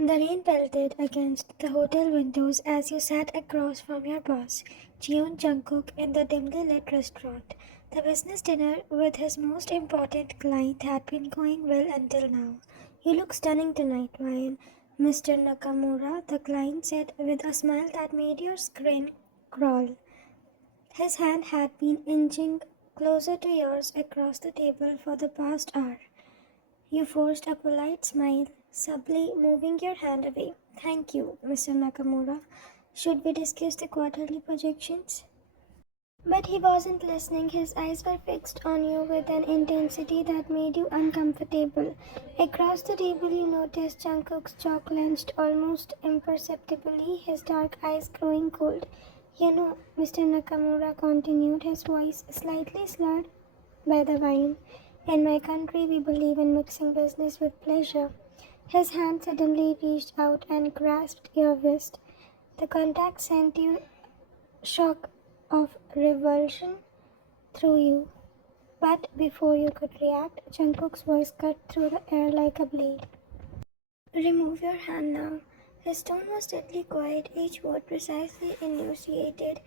The rain pelted against the hotel windows as you sat across from your boss, Jeon Jungkook, in the dimly lit restaurant. The business dinner with his most important client had been going well until now. "You look stunning tonight, while Mr. Nakamura," the client said with a smile that made your skin crawl. His hand had been inching closer to yours across the table for the past hour. You forced a polite smile, subtly moving your hand away. "Thank you, Mr. Nakamura. Should we discuss the quarterly projections?" But he wasn't listening. His eyes were fixed on you with an intensity that made you uncomfortable. Across the table, you noticed Jungkook's jaw clenched almost imperceptibly, his dark eyes growing cold. "You know," Mr. Nakamura continued, his voice slightly slurred by the wine, "in my country we believe in mixing business with pleasure." His hand suddenly reached out and grasped your wrist. The contact sent you shock of revulsion through you. But before you could react, Jungkook's voice cut through the air like a blade. "Remove your hand now." His tone was deadly quiet, each word precisely enunciated.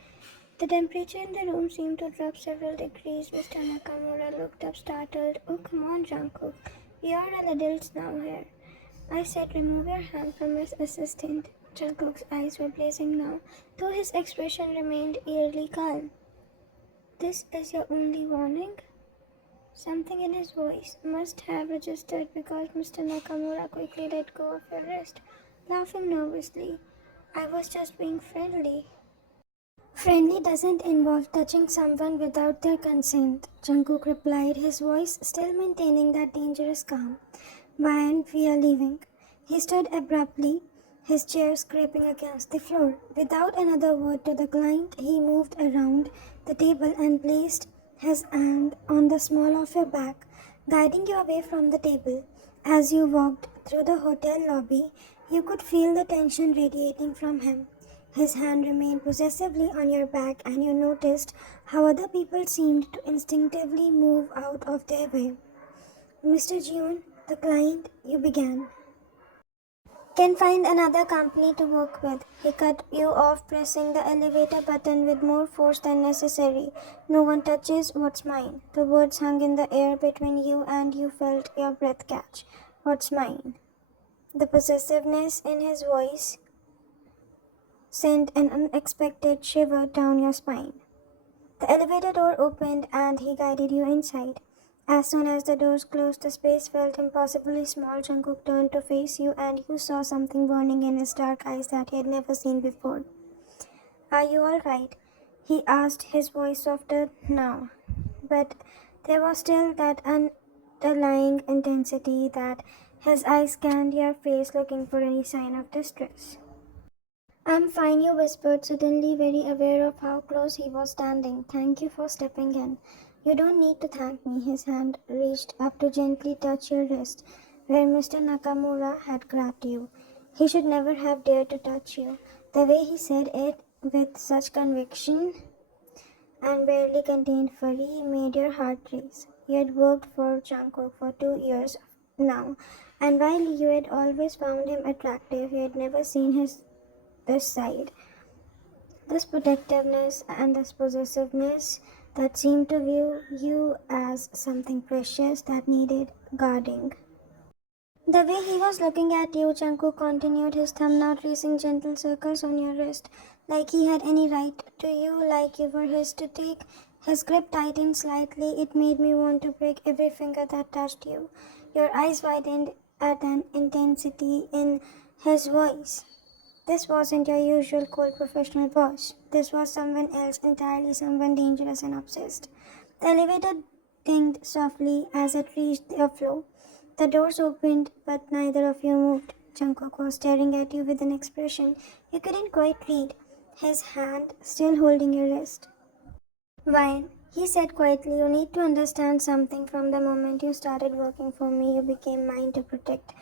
The temperature in the room seemed to drop several degrees. Mr. Nakamura looked up startled. "Oh, come on, Jungkook. We are all adults now here." "I said remove your hand from his assistant." Jungkook's eyes were blazing now, though his expression remained eerily calm. "This is your only warning?" Something in his voice must have registered because Mr. Nakamura quickly let go of your wrist, laughing nervously. "I was just being friendly." "Friendly doesn't involve touching someone without their consent," Jungkook replied, his voice still maintaining that dangerous calm. "Why, we are leaving." He stood abruptly, his chair scraping against the floor. Without another word to the client, he moved around the table and placed his hand on the small of your back, guiding you away from the table. As you walked through the hotel lobby, you could feel the tension radiating from him. His hand remained possessively on your back, and you noticed how other people seemed to instinctively move out of their way. "Mr. Jeon, the client," you began, "can find another company to work with." He cut you off, pressing the elevator button with more force than necessary. "No one touches what's mine." The words hung in the air between you, and you felt your breath catch. "What's mine?" The possessiveness in his voice sent an unexpected shiver down your spine. The elevator door opened and he guided you inside. As soon as the doors closed, the space felt impossibly small. Jungkook turned to face you, and you saw something burning in his dark eyes that he had never seen before. "Are you all right?" he asked, his voice softer now. But there was still that underlying intensity that his eyes scanned your face looking for any sign of distress. "I'm fine," you whispered, suddenly very aware of how close he was standing. "Thank you for stepping in." "You don't need to thank me." His hand reached up to gently touch your wrist, where Mr. Nakamura had grabbed you. He should never have dared to touch you. The way he said it, with such conviction and barely contained fury, made your heart race. You had worked for Jungkook for 2 years now, and while you had always found him attractive, you had never seen this side, this protectiveness and this possessiveness that seemed to view you as something precious that needed guarding. The way he was looking at you, Jungkook continued, his thumb now tracing gentle circles on your wrist, like he had any right to you, like you were his to take. His grip tightened slightly. It made me want to break every finger that touched you. Your eyes widened at an intensity in his voice. This wasn't your usual cold professional boss. This was someone else entirely, someone dangerous and obsessed. The elevator dinged softly as it reached the floor. The doors opened, but neither of you moved. Jungkook was staring at you with an expression you couldn't quite read, his hand still holding your wrist. "Why," he said quietly, "you need to understand something. From the moment you started working for me, you became mine to protect,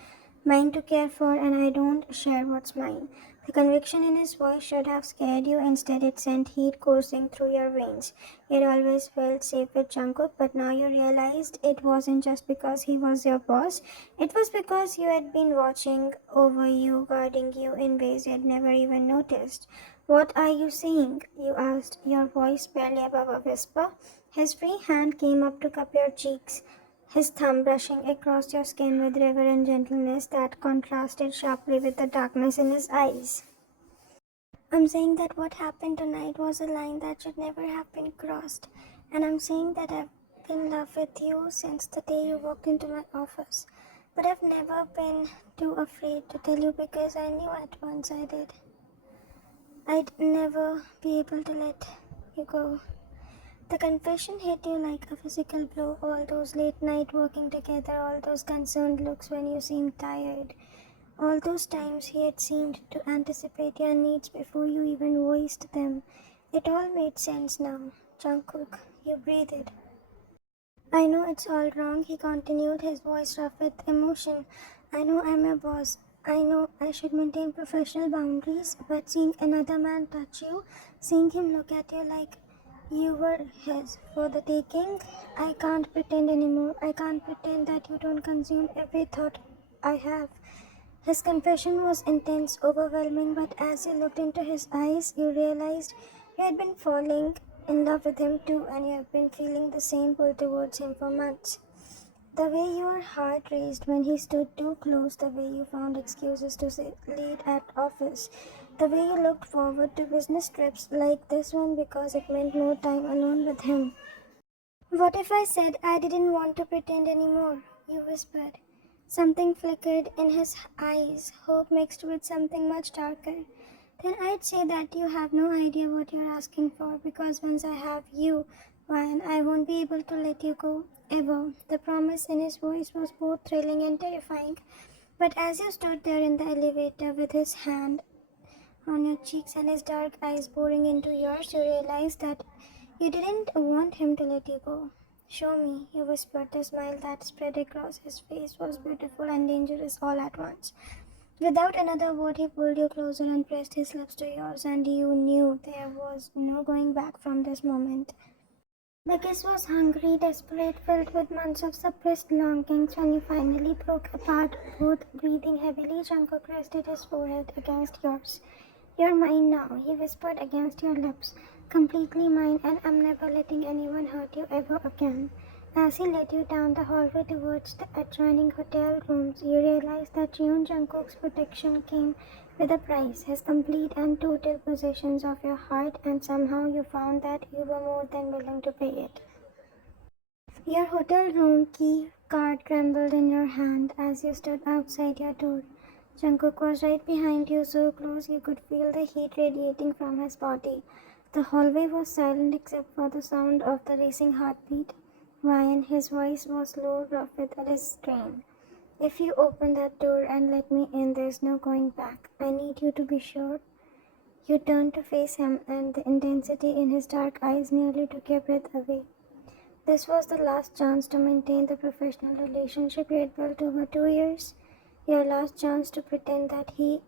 mine to care for, and I don't share what's mine." The conviction in his voice should have scared you. Instead, it sent heat coursing through your veins. You'd always felt safe with Jungkook, but now you realized it wasn't just because he was your boss. It was because you had been watching over you, guarding you in ways you had never even noticed. "What are you saying?" you asked, your voice barely above a whisper. His free hand came up to cup your cheeks, his thumb brushing across your skin with reverent gentleness that contrasted sharply with the darkness in his eyes. "I'm saying that what happened tonight was a line that should never have been crossed. And I'm saying that I've been in love with you since the day you walked into my office. But I've never been too afraid to tell you because I knew at once I'd never be able to let you go." The confession hit you like a physical blow. All those late night working together, all those concerned looks when you seemed tired, all those times he had seemed to anticipate your needs before you even voiced them. It all made sense now. "Jungkook," you breathed. "I know it's all wrong," he continued, his voice rough with emotion. "I know I'm your boss. I know I should maintain professional boundaries, but seeing another man touch you, seeing him look at you like you were his for the taking, I can't pretend anymore. I can't pretend that you don't consume every thought I have." His confession was intense, overwhelming, but as you looked into his eyes, you realized you had been falling in love with him too, and you have been feeling the same pull towards him for months. The way your heart raced when he stood too close, the way you found excuses to sit late at office, the way you looked forward to business trips like this one because it meant more time alone with him. "What if I said I didn't want to pretend anymore?" you whispered. Something flickered in his eyes, hope mixed with something much darker. "Then I'd say that you have no idea what you're asking for, because once I have you, Ryan, I won't be able to let you go, ever." The promise in his voice was both thrilling and terrifying, but as you stood there in the elevator with his hand on your cheeks and his dark eyes boring into yours, you realized that you didn't want him to let you go. "Show me," you whispered. The smile that spread across his face was beautiful and dangerous all at once. Without another word, he pulled you closer and pressed his lips to yours, and you knew there was no going back from this moment. The kiss was hungry, desperate, filled with months of suppressed longings. When you finally broke apart, both breathing heavily, Jungkook rested his forehead against yours. "You're mine now," he whispered against your lips. "Completely mine, and I'm never letting anyone hurt you ever again." As he led you down the hallway towards the adjoining hotel rooms, you realized that Jeon Jungkook's protection came with a price, his complete and total possessions of your heart, and somehow you found that you were more than willing to pay it. Your hotel room key card trembled in your hand as you stood outside your door. Jungkook was right behind you, so close you could feel the heat radiating from his body. The hallway was silent except for the sound of the racing heartbeat. Ryan, his voice was low, rough with restraint. "If you open that door and let me in, there's no going back. I need you to be sure." You turned to face him, and the intensity in his dark eyes nearly took your breath away. This was the last chance to maintain the professional relationship you had built over 2 years. Your last chance to pretend that he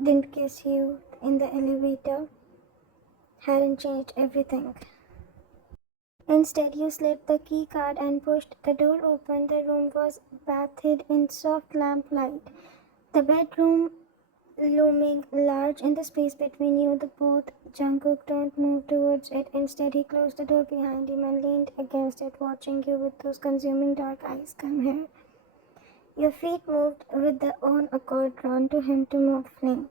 didn't kiss you in the elevator hadn't changed everything. Instead, you slid the key card and pushed the door open. The room was bathed in soft lamplight. The bedroom looming large in the space between you the both. Jungkook don't move towards it. Instead, he closed the door behind him and leaned against it, watching you with those consuming dark eyes. "Come here." Your feet moved with their own accord, drawn to him to more fling.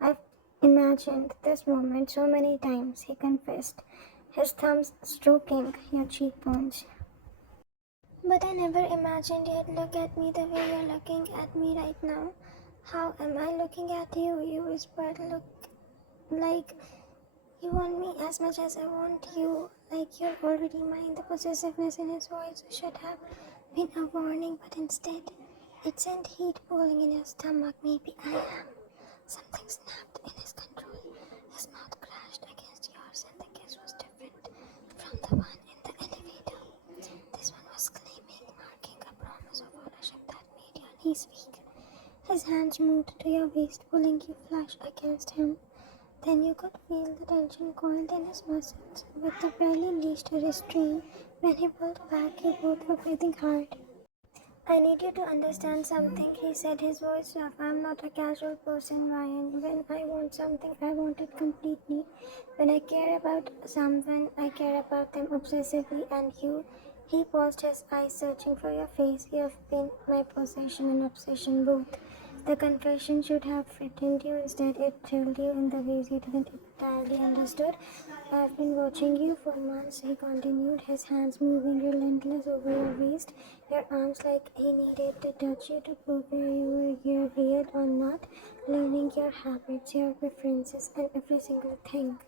"I've imagined this moment so many times," he confessed, his thumbs stroking your cheekbones. "But I never imagined you'd look at me the way you're looking at me right now." "How am I looking at you?" you whispered. "Look like you want me as much as I want you, like you're already mine." The possessiveness in his voice should have been a warning, but instead it sent heat pooling in your stomach. "Maybe I am." Something snapped in his control. His mouth crashed against yours, and the kiss was different from the one in the elevator. This one was claiming, marking a promise of ownership that made your knees weak. His hands moved to your waist, pulling you flush against him. Then you could feel the tension coiled in his muscles. With the barely least restraint, when he pulled back, you both were breathing hard. I need you to understand something, he said, his voice rough. I'm not a casual person, Ryan. When I want something, I want it completely. When I care about someone, I care about them obsessively, and you. He paused, his eyes searching for your face. You have been my possession and obsession both. The confession should have frightened you. Instead, it thrilled you in the ways you didn't entirely understood. I've been watching you for months, he continued, his hands moving relentless over your waist, your arms like he needed to touch you to prove where you were here, real or not, learning your habits, your preferences, and every single thing.